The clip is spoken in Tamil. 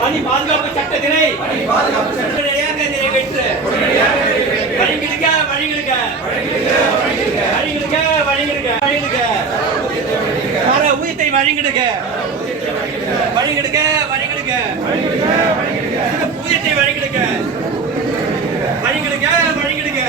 பணி பாதுகாப்பு சட்டத்தினை உடனடியாக நிறைவேற்று. வழிகிடுக வழிகிடுக வழிகிடுக வழிகிடுக வழிகிடுக மர ஊதியத்தை வழிகிடுக வழிகிடுக வழிகிடுக ஊதியத்தை வழிகிடுக வழிகிடுக வழிகிடுக